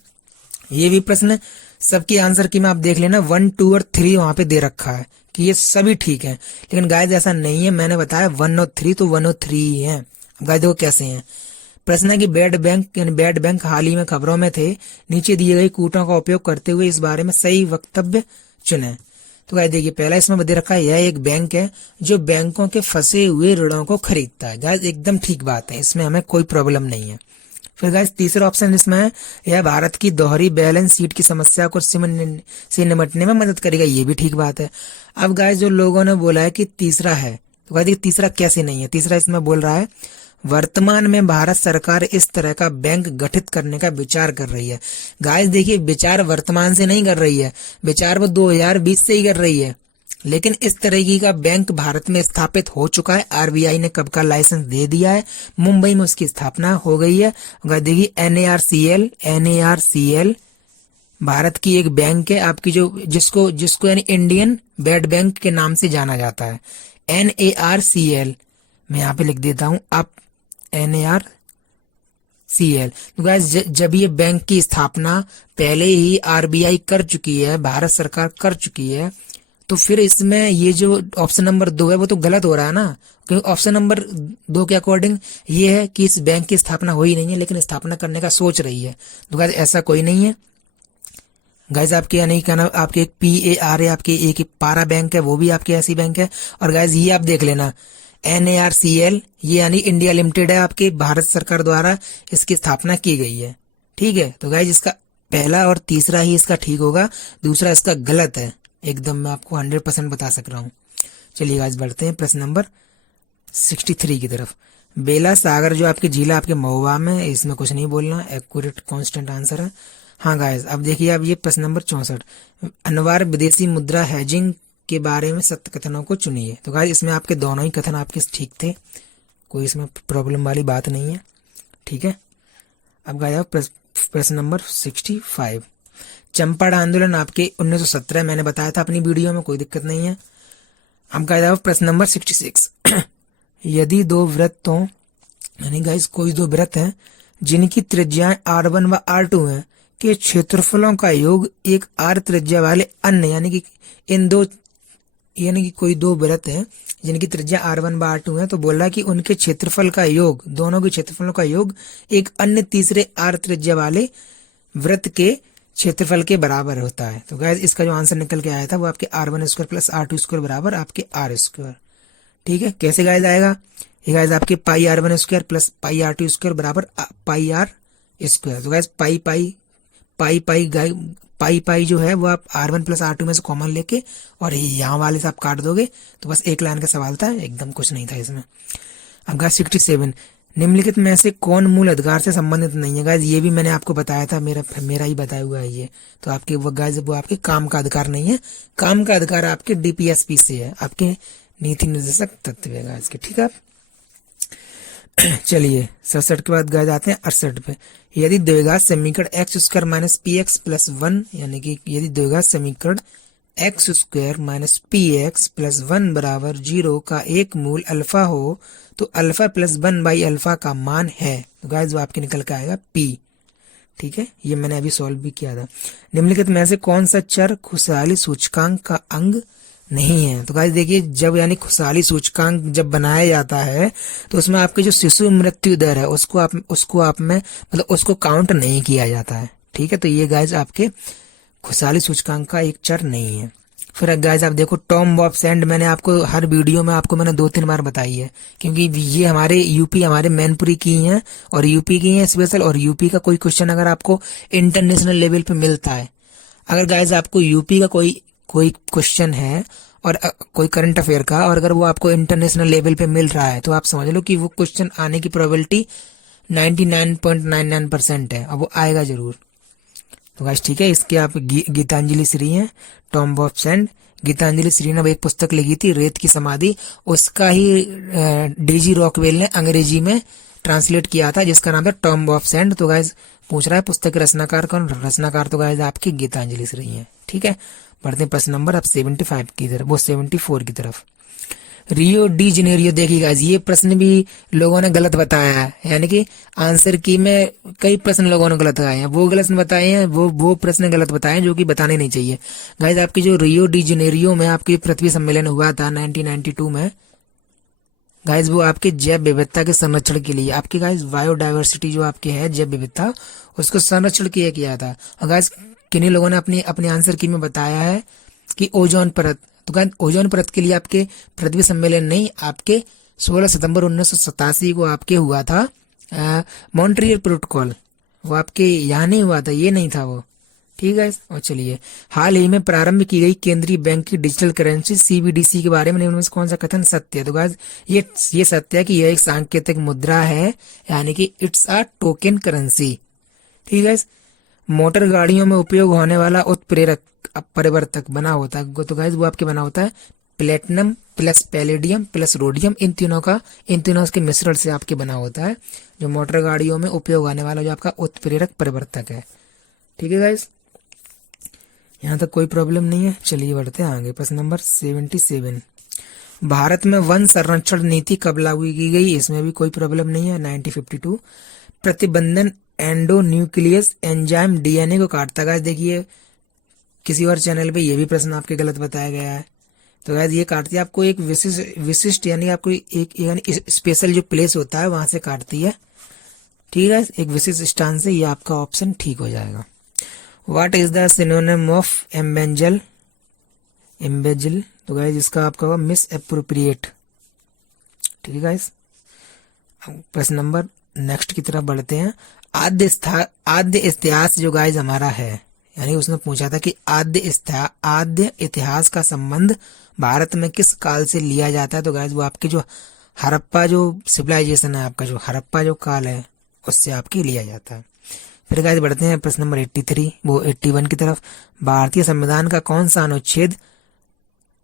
ये भी प्रश्न सबकी आंसर की में आप देख लेना 1, 2 और 3 वहां पे दे रखा है कि ये सभी ठीक है, लेकिन गाइस ऐसा नहीं है। मैंने बताया 1 और 3, तो 1 और 3 ही है। गाइस देखो कैसे हैं। प्रश्न है कि बैड बैंक हाल ही में खबरों में थे। नीचे दिए गए कूटों का उपयोग करते हुए इस बारे में सही वक्तव्य चुने। तो गाइस देखिए, पहला इसमें दे रखा है यह एक बैंक है जो बैंकों के फंसे हुए ऋणों को खरीदता है। गाइस एकदम ठीक बात है, इसमें हमें कोई प्रॉब्लम नहीं है। फिर गाइस तीसरा ऑप्शन इसमें है यह भारत की दोहरी बैलेंस शीट की समस्या को से निपटने में मदद करेगा। ये भी ठीक बात है। अब गाइस जो लोगों ने बोला है कि तीसरा है, तो गाइस देखिए तीसरा कैसे नहीं है। तीसरा इसमें बोल रहा है वर्तमान में भारत सरकार इस तरह का बैंक गठित करने का विचार कर रही है। गाइस देखिए, विचार वर्तमान से नहीं कर रही है, विचार वो 2020 से ही कर रही है। लेकिन इस तरीके का बैंक भारत में स्थापित हो चुका है। आरबीआई ने कब का लाइसेंस दे दिया है, मुंबई में उसकी स्थापना हो गई है। देखिए एनएआरसीएल भारत की एक बैंक है आपकी, जो जिसको यानी इंडियन बैड बैंक के नाम से जाना जाता है। एनएआरसीएल मैं यहाँ पे लिख देता हूं, आप एनएआरसीएल। तो गाइस जब ये बैंक की स्थापना पहले ही आरबीआई कर चुकी है, भारत सरकार कर चुकी है, तो फिर इसमें ये जो ऑप्शन नंबर 2 है वो तो गलत हो रहा है ना, क्योंकि ऑप्शन नंबर 2 के अकॉर्डिंग ये है कि इस बैंक की स्थापना हुई नहीं है, लेकिन स्थापना करने का सोच रही है। तो गाइस ऐसा कोई नहीं है। गाइस आपके यानी क्या नाम, आपके एक PAR है, आपके एक पारा बैंक है, वो भी आपकी ऐसी बैंक है। और गाइस ये आप देख लेना NARCL, ये यानी इंडिया लिमिटेड है, आपके भारत सरकार द्वारा इसकी स्थापना की गई है। ठीक है, तो गाइस इसका पहला और तीसरा ही इसका ठीक होगा, दूसरा इसका गलत है। एकदम मैं आपको 100% बता सक रहा हूँ। चलिए गाइस बढ़ते हैं प्रश्न नंबर 63 की तरफ। बेला सागर जो आपकी झील आपके महुआ में, इसमें कुछ नहीं बोलना, एक्यूरेट कांस्टेंट आंसर है। हाँ गाइस, अब देखिए अब ये प्रश्न नंबर 64। अनिवार्य विदेशी मुद्रा हेजिंग के बारे में सत्य कथनों को चुनिए। तो गाइस इसमें आपके दोनों ही कथन आपके ठीक थे, कोई इसमें प्रॉब्लम वाली बात नहीं है। ठीक है, अब गाइस प्रश्न नंबर 65। चंपारण आंदोलन आपके 1917 मैंने बताया था अपनी वीडियो में, कोई दिक्कत नहीं है। अब गाइस प्रश्न नंबर 66। यदि 2 वृत्त हों, यानी गाइस कोई 2 वृत्त हैं जिनकी त्रिज्याएं R1 व R2 हैं, के क्षेत्रफलों का योग एक R त्रिज्या वाले अन्य, यानी कि कोई 2 वृत्त हैं जिनकी त्रिज्या R1 व R2 है, तो बोल रहा है कि उनके क्षेत्रफल का योग, दोनों के क्षेत्रफलों का योग एक अन्य तीसरे R त्रिज्या वाले वृत्त के क्षेत्रफल के बराबर होता है। तो गाइस इसका जो आंसर निकल के आया था वो आपके R1² + R2² बराबर आपके R²। ठीक है, कैसे गाइज आएगा? ये गाइज आपके पाई R1 square plus pi R2 square बराबर पाई R स्क्वायर। तो गाइज पाई पाई पाई पाई पाई पाई जो है वो आप R1 प्लस R2 में से कॉमन लेके और यहाँ वाले से आप काट दोगे तो बस एक लाइन का सवाल था, एकदम कुछ नहीं था इसमें। अब गाइज 67, निम्नलिखित में से कौन मूल अधिकार से संबंधित नहीं है? गाइज ये भी मैंने आपको बताया था, मेरा ही बताया हुआ है ये। तो आपके वो गाइज वो आपके काम का अधिकार नहीं है, काम का अधिकार आपके DPSP से है, आपके नीति निर्देशक तत्व है गाइज के, ठीक है। चलिए 67 के बाद गाइज आते हैं 68 पे। यदि द्विघात समीकरण x square minus P x plus 1, यानी कि यदि द्विघात समीकरण x square minus P x plus 1 बराबर 0 का एक मूल अल्फा हो तो अल्फा प्लस 1 बाई अल्फा का मान है। तो गाइज वो आपके निकल के आएगा पी, ठीक है। ये मैंने अभी सॉल्व भी किया था। निम्नलिखित में से कौन सा चर खुशहाली सूचकांक का अंग नहीं है? तो गाइस देखिए, जब यानी खुशहाली सूचकांक जब बनाया जाता है तो उसमें आपके जो शिशु मृत्यु दर है उसको काउंट नहीं किया जाता है, ठीक है। तो ये गाइस आपके खुशहाली सूचकांक का एक चर नहीं है। फिर गाइस आप देखो टॉम बॉब सैंड, मैंने आपको हर वीडियो में आपको मैंने 2-3 बार बताई है, क्योंकि ये हमारे यूपी हमारे मैनपुरी की हैं और यूपी की हैं स्पेशल। और यूपी का कोई क्वेश्चन अगर आपको इंटरनेशनल लेवल पे मिलता है, अगर गाइस आपको यूपी का कोई क्वेश्चन है और कोई करंट अफेयर का, और अगर वो आपको इंटरनेशनल लेवल पे मिल रहा है तो आप समझ लो कि वो क्वेश्चन आने की प्रोबेबिलिटी 99.99% है, अब वो आएगा जरूर। तो गाइस ठीक है, इसके आप गीतांजलि श्री हैं, tomb of sand. Geetanjali Shree ने एक पुस्तक लिखी थी रेत की समाधि, उसका ही डेजी रॉकवेल ने अंग्रेजी में ट्रांसलेट किया था जिसका नाम था टॉम बॉब सैंड। तो गाइस पूछ रहा है पुस्तक के रचनाकार कौन? रचनाकार तो गाइस आपकी गीतांजलि श्री हैं, ठीक है। बढ़ते हैं प्रश्न नंबर अब 75 की तरफ, वो 74 की तरफ। रियो डी जेनेरियो, देखिएगा ये प्रश्न भी लोगों ने गलत बताया है, यानी कि आंसर की में कई प्रश्न लोगों ने गलत बताए हैं, वो गलत बताए हैं, वो प्रश्न गलत बताए हैं जो कि बताने नहीं चाहिए। गाइस आपकी जो रियो डी जेनेरियो में आपकी पृथ्वी सम्मेलन हुआ था 1992 में, गाइस वो आपके जैव विविधता के संरक्षण के लिए, आपकी गाइस बायोडायवर्सिटी जो आपके है जैव विविधता, उसको संरक्षण किया था। और गाइस किन्हीं लोगों ने अपने आंसर की में बताया है कि ओजोन परत। तो गाइस ओजोन परत के लिए आपके पृथ्वी सम्मेलन नहीं, आपके 16 सितंबर 1987 को आपके हुआ था मॉन्ट्रियल प्रोटोकॉल, वो आपके यहाँ नहीं हुआ था, ये नहीं था वो, ठीक है। और चलिए, हाल ही में प्रारंभ की गई केंद्रीय बैंक की डिजिटल करेंसी CBDC के बारे में निम्न में से कौन सा कथन सत्य है? तो गाइस ये सत्य है कि यह एक सांकेतिक मुद्रा है, यानी कि इट्स अ टोकन करेंसी, ठीक है। मोटर गाड़ियों में उपयोग होने वाला उत्प्रेरक परिवर्तक बना होता है, तो गाइस वो आपके बना होता है platinum plus palladium plus rhodium, इन तीनों के मिश्रण से आपके बना होता है जो मोटर गाड़ियों में उपयोग होने वाला जो आपका उत्प्रेरक परिवर्तक है, ठीक है गाइस। यहाँ तक कोई प्रॉब्लम नहीं है। चलिए बढ़ते हैं आगे, प्रश्न नंबर 77। भारत में वन संरक्षण नीति कब लागू की गई? इसमें भी कोई प्रॉब्लम नहीं है, 1952। प्रतिबंधन एंडो न्यूक्लियस एंजाइम DNA को काटता है। देखिए किसी और चैनल पे ये भी प्रश्न आपके गलत बताया गया है। तो गाइस ये काटती है आपको एक विशिष्ट यानी आपको एक यानी स्पेशल जो प्लेस होता है वहां से काटती है, ठीक है, एक विशिष्ट स्थान से। ये आपका ऑप्शन ठीक हो जाएगा। What is the synonym of embezzle? तो गाइस इसका आपका होगा मिस अप्रोप्रिएट, ठीक है गाइस। प्रश्न नंबर नेक्स्ट की तरफ बढ़ते हैं। आद्य इतिहास जो गाइस हमारा है, यानी उसने पूछा था कि आद्य इतिहास का संबंध भारत में किस काल से लिया जाता है? तो गाइस वो आपके जो हड़प्पा जो सिविलाइजेशन है, आपका जो हड़प्पा जो काल है उससे आपके लिया जाता है। फिर गाइस बढ़ते हैं प्रश्न नंबर 83 वो 81 की तरफ। भारतीय संविधान का कौन सा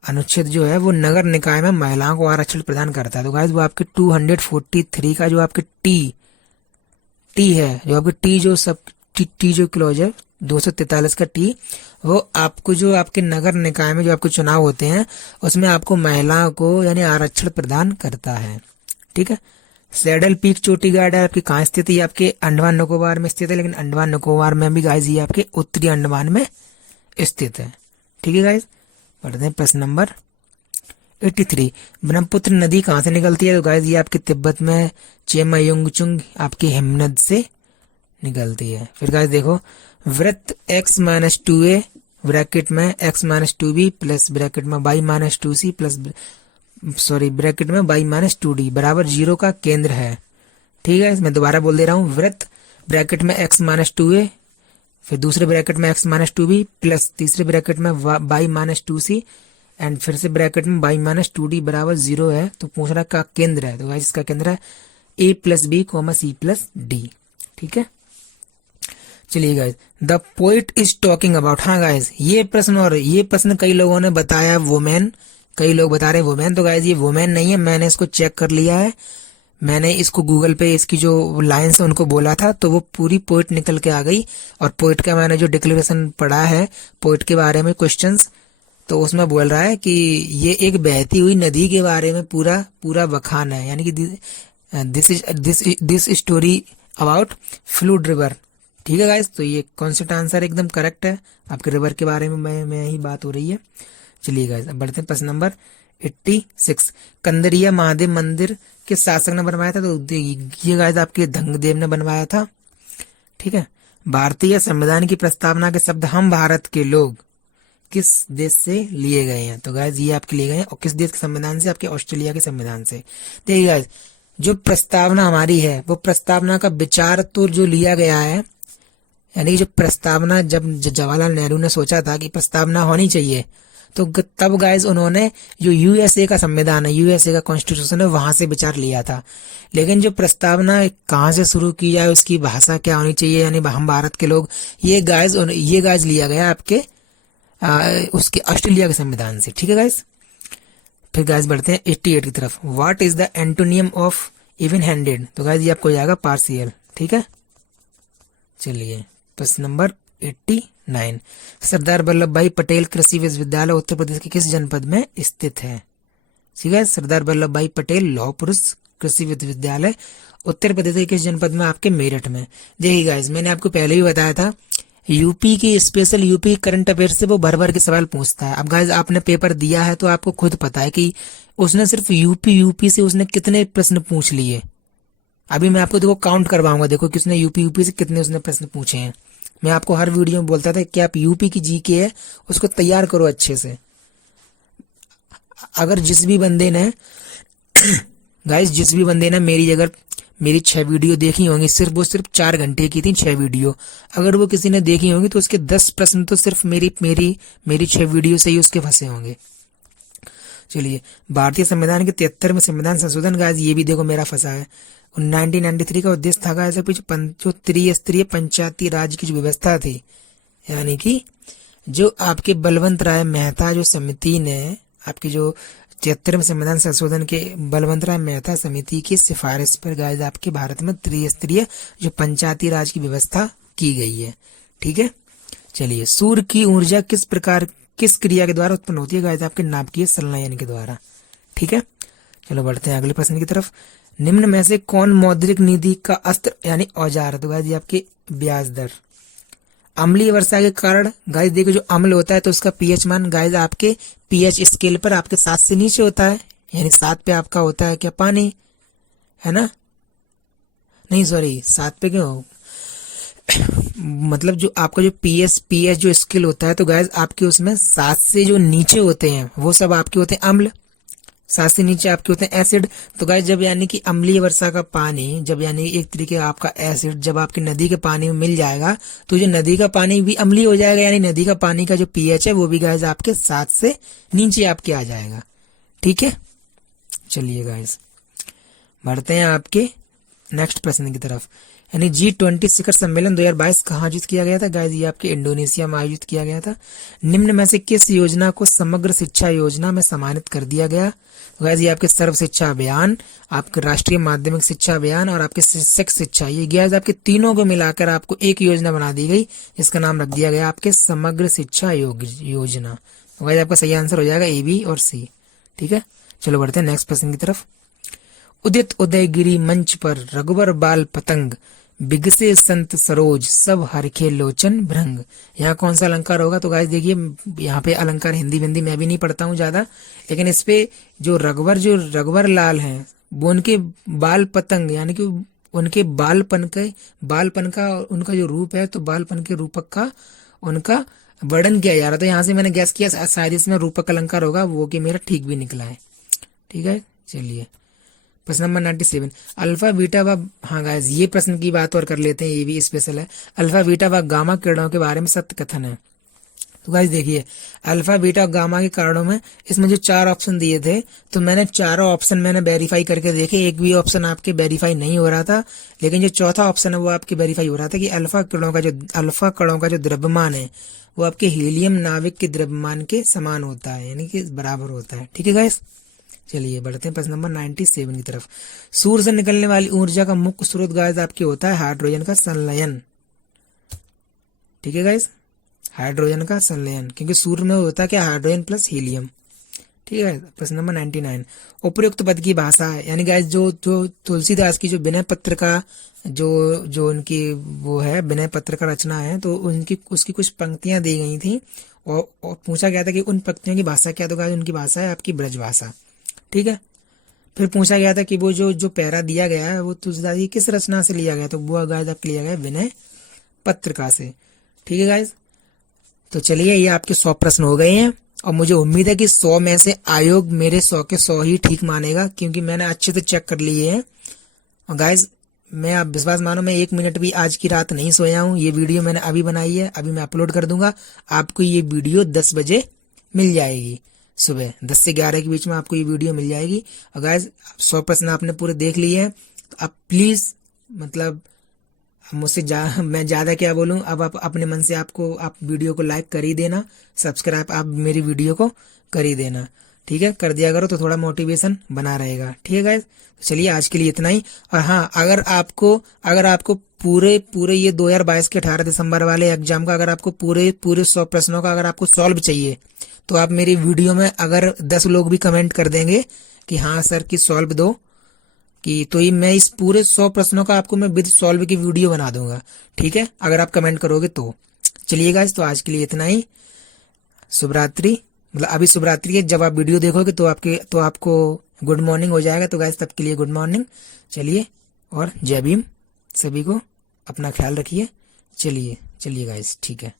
अनुच्छेद जो है वो नगर निकाय में महिलाओं को आरक्षण प्रदान करता है? तो गाइस वो आपके 243 का जो आपके टी है, जो आपके टी जो क्लॉज है 243 का टी, वो आपको जो आपके नगर निकाय में जो आपके चुनाव होते हैं उसमें आपको महिलाओं को यानी आरक्षण प्रदान करता है, ठीक है। सैडल पीक चोटी गार्ड है आपकी कहाँ स्थित है? आपके अंडमान निकोबार में स्थित है, लेकिन अंडमान निकोबार में भी गाइस ये आपके उत्तरी अंडमान में स्थित है, ठीक है गाइस। बढ़ते हैं प्रश्न नंबर 83। ब्रह्मपुत्र नदी कहाँ से निकलती है? तो गाइस ये आपके तिब्बत में चेमायुंगचुंग आपकी हिमनद से निकलती है। फिर गाइस देखो, वृत्त x-2a ब्रैकेट में x-2b प्लस ब्रैकेट में y-2c प्लस सॉरी ब्रैकेट में y माइनस 2d बराबर 0 का केंद्र है। ठीक है, मैं दोबारा बोल दे रहा हूँ, वृत्त ब्रैकेट में x माइनस 2a, फिर दूसरे ब्रैकेट में x माइनस 2b प्लस तीसरे ब्रैकेट में y माइनस 2c एंड फिर से ब्रैकेट में y माइनस 2d बराबर 0 है। तो पूछ रहा का केंद्र है, तो गाइस इसका केंद्र है a plus B comma C plus D. ठीक है, चलिए guys, the poet is talking about. हाँ गाइस, ये प्रश्न, और ये प्रश्न कई लोगों ने बताया वुमेन, कई लोग बता रहे हैं वुमेन, तो गाइस ये वुमेन नहीं है, मैंने इसको चेक कर लिया है। मैंने इसको गूगल पे इसकी जो लाइन्स है उनको बोला था, तो वो पूरी पोइट निकल के आ गई। और पोइट का मैंने जो डिक्लेरेशन पढ़ा है पोइट के बारे में क्वेश्चंस, तो उसमें बोल रहा है कि ये एक बहती हुई नदी के बारे में पूरा पूरा बखान है, यानी कि this story about fluid river. ठीक है गाइस, तो ये कॉन्सेप्ट आंसर एकदम करेक्ट है, आपके रिवर के बारे में ही बात हो रही है। चलिए गाइस, अब बढ़ते हैं प्रश्न नंबर 86। कंदरिया महादेव मंदिर के शासक ने बनवाया था, तो ये गाइस आपके धंगदेव ने बनवाया था। ठीक है, भारतीय संविधान की प्रस्तावना के शब्द हम भारत के लोग किस देश से लिए गए हैं, तो गाइस ये आपके लिए गए हैं, और किस देश के संविधान से, आपके ऑस्ट्रेलिया के संविधान से। देखिए गाइस, जो प्रस्तावना हमारी है वो प्रस्तावना का विचार तो जो लिया गया है, यानी जो प्रस्तावना जब जवाहरलाल नेहरू ने सोचा था कि प्रस्तावना होनी चाहिए, तो तब गाइस उन्होंने जो यूएसए का संविधान है, यूएसए का कॉन्स्टिट्यूशन है, वहां से विचार लिया था। लेकिन जो प्रस्तावना कहाँ से शुरू की जाए, उसकी भाषा क्या होनी चाहिए, यानी हम भारत के लोग, ये गाइस लिया गया आपके उसके ऑस्ट्रेलिया के संविधान से। ठीक है गाइस, फिर गाइस बढ़ते हैं 88 की तरफ। What is the antonym of even handed, तो गाइस ये आपको जाएगा पार्शियल। ठीक है, चलिए प्रश्न नंबर 89। सरदार वल्लभ भाई पटेल कृषि विश्वविद्यालय उत्तर प्रदेश के किस जनपद में स्थित है। ठीक है, सरदार वल्लभ भाई पटेल लौह पुरुष कृषि विश्वविद्यालय उत्तर प्रदेश के किस जनपद में, आपके मेरठ में। देखिए गाइस, मैंने आपको पहले ही बताया था, यूपी की स्पेशल यूपी करंट अफेयर से वो भर भर के सवाल पूछता है। अब गाइस आपने पेपर दिया है तो आपको खुद पता है कि उसने सिर्फ यूपी से उसने कितने प्रश्न पूछ लिए। अभी मैं आपको देखो काउंट करवाऊंगा, देखो कि उसने यूपी से कितने उसने प्रश्न पूछे हैं। मैं आपको हर वीडियो में बोलता था कि आप यूपी की जीके है उसको तैयार करो अच्छे से। अगर जिस भी बंदे ने गाइस जिस भी बंदे ने मेरी 6 वीडियो देखी होंगी, वो सिर्फ 4 घंटे की थी 6 वीडियो, अगर वो किसी ने देखी होंगी तो उसके 10 प्रश्न तो सिर्फ मेरी 6 वीडियो से ही उसके फंसे होंगे। चलिए, भारतीय संविधान के 73वें संविधान संशोधन, गाइस ये भी देखो मेरा फंसा है। 1993 का उद्देश्य था गाइस जो त्रिस्तरीय पंचायती राज की जो व्यवस्था थी, यानी कि जो आपके बलवंत राय मेहता जो समिति ने आपकी जो 73वें संविधान संशोधन के बलवंत राय मेहता समिति की सिफारिश पर गाइस आपके भारत में त्रिस्तरीय जो पंचायती राज की व्यवस्था की गई है। ठीक है, चलिए, सूर्य की ऊर्जा किस क्रिया के द्वारा उत्पन्न होती है, गाइस आपके नाभिकीय संलयन के द्वारा। ठीक है, चलो बढ़ते हैं अगले प्रश्न की तरफ। निम्न में से कौन मौद्रिक नीति का अस्त्र यानी औजार है, तो गाइस ये आपके ब्याज दर। अम्लीय वर्षा के कारण गाइस देखो जो अम्ल होता है तो उसका पीएच मान गाइस आपके पीएच स्केल पर आपके 7 से नीचे होता है, यानी 7 पे आपका होता है क्या, पानी, है ना, नहीं सॉरी 7 पे क्यों मतलब जो आपका जो पीएच जो स्केल होता है, तो गाइस आपके उसमें 7 से जो नीचे होते हैं वो सब आपके होते हैं अम्ल, 7 से नीचे आपके होते हैं एसिड। तो गाइस जब यानी कि अम्लीय वर्षा का पानी, जब यानी एक तरीके का आपका एसिड जब आपकी नदी के पानी में मिल जाएगा तो जो नदी का पानी भी अम्लीय हो जाएगा, यानी नदी का पानी का जो पीएच है वो भी गाइस आपके 7 से नीचे आपके आ जाएगा। ठीक है, चलिए गाइस बढ़ते हैं आपके नेक्स्ट प्रश्न की तरफ। यानी G20 शिखर सम्मेलन 2022 कहाँ आयोजित किया गया था, गाइस ये आपके इंडोनेशिया में आयोजित किया गया था। निम्न में से किस योजना को समग्र शिक्षा योजना में सम्मानित कर दिया गया, गाइस ये आपके सर्व शिक्षा अभियान, आपके राष्ट्रीय माध्यमिक शिक्षा अभियान और आपके शिक्षक शिक्षा, ये गाइस आपके तीनों को मिलाकर आपको एक योजना बना दी गई जिसका नाम रख दिया गया आपके समग्र शिक्षा योजना। तो गाइस आपका सही आंसर हो जाएगा ए, बी और सी। ठीक है, चलो बढ़ते हैं नेक्स्ट प्रश्न की तरफ। उदित उदयगिरी मंच पर रघुवर बाल पतंग बिगसे संत सरोज सब हरखे लोचन भृंग, यहाँ कौन सा अलंकार होगा, तो गाइस देखिए यहाँ पे अलंकार हिंदी मैं भी नहीं पढ़ता हूँ ज्यादा, लेकिन इस पे जो रघुवर लाल हैं वो उनके बाल पतंग यानी कि उनके बालपन का उनका जो रूप है, तो बालपन के रूपक का उनका वर्णन किया जा रहा था। यहाँ से मैंने गैस किया शायद इसमें रूपक अलंकार होगा, वो कि मेरा ठीक भी निकला है। ठीक है, चलिए प्रश्न नंबर 97, अल्फा बीटा व, हाँ गाइस ये प्रश्न की बात और कर लेते हैं, ये भी स्पेशल है। अल्फा बीटा व गामा किरणों के बारे में सत्य कथन है। तो गाइस देखिए, अल्फा बीटा और गामा के कारणों में इसमें जो 4 ऑप्शन दिए थे, तो मैंने चारों ऑप्शन मैंने वेरीफाई करके देखे, एक भी ऑप्शन आपके वेरीफाई नहीं हो रहा था, लेकिन जो चौथा ऑप्शन है वो आपके वेरीफाई हो रहा था कि अल्फा कणों का जो द्रव्यमान है वो आपके हीलियम नाभिक के द्रव्यमान के समान होता है, यानी कि बराबर होता है। ठीक है गाइस, चलिए बढ़ते हैं प्रश्न नंबर 97 की तरफ। सूर्य से निकलने वाली ऊर्जा का मुख्य स्रोत गाइस आपके होता है हाइड्रोजन का संलयन। ठीक है गाइस, हाइड्रोजन का संलयन, क्योंकि सूर्य में होता है क्या, हाइड्रोजन प्लस हीलियम। ठीक है, प्रश्न नंबर 99, उपयुक्त पद की भाषा है, यानी गाइस जो जो तुलसीदास की जो विनय पत्र का जो जो उनकी वो है विनय पत्र का रचना है, तो उनकी उसकी कुछ पंक्तियां दी गई थी और पूछा गया था कि उन पंक्तियों की भाषा क्या, तो गाइस उनकी भाषा है आपकी ब्रज भाषा। ठीक है, फिर पूछा गया था कि वो जो जो पैरा दिया गया है वो तुलसीदास की किस रचना से लिया गया, तो वो गाइस आपके लिया गया विनय पत्रिका से। ठीक है गाइस, तो चलिए ये आपके 100 प्रश्न हो गए हैं और मुझे उम्मीद है कि 100 में से आयोग मेरे 100 के 100 ही ठीक मानेगा, क्योंकि मैंने अच्छे से चेक कर लिए हैं। और गाइस मैं, आप विश्वास मानो, मैं 1 मिनट भी आज की रात नहीं सोया हूँ। ये वीडियो मैंने अभी बनाई है, अभी मैं अपलोड कर दूंगा। आपको ये वीडियो 10 बजे मिल जाएगी, सुबह 10 से 11 के बीच में आपको ये वीडियो मिल जाएगी। और गाइस 100 प्रश्न आपने पूरे देख लिए हैं, तो आप प्लीज मतलब मुझसे मैं ज्यादा क्या बोलूं, अब आप अपने मन से आप वीडियो को लाइक कर ही देना, सब्सक्राइब आप मेरी वीडियो को कर ही देना। ठीक है, कर दिया करो तो थोड़ा मोटिवेशन बना रहेगा। ठीक है गाइस, तो चलिए आज के लिए इतना ही। और हाँ, अगर आपको पूरे पूरे ये 2022 के 18 दिसंबर वाले एग्जाम का अगर आपको पूरे 100 प्रश्नों का अगर आपको सॉल्व चाहिए, तो आप मेरी वीडियो में अगर 10 लोग भी कमेंट कर देंगे कि हाँ सर की सॉल्व दो, कि तो ये मैं इस पूरे 100 प्रश्नों का आपको मैं विद सॉल्व की वीडियो बना दूंगा। ठीक है, अगर आप कमेंट करोगे तो। चलिए गाइस, तो आज के लिए इतना ही। शुभ रात्रि, मतलब अभी शुभ रात्रि है, जब आप वीडियो देखोगे तो आपको गुड मॉर्निंग हो जाएगा। तो गाइस तब के लिए गुड मॉर्निंग। चलिए, और जय भीम, सभी को अपना ख्याल रखिए। चलिए गाइस, ठीक है।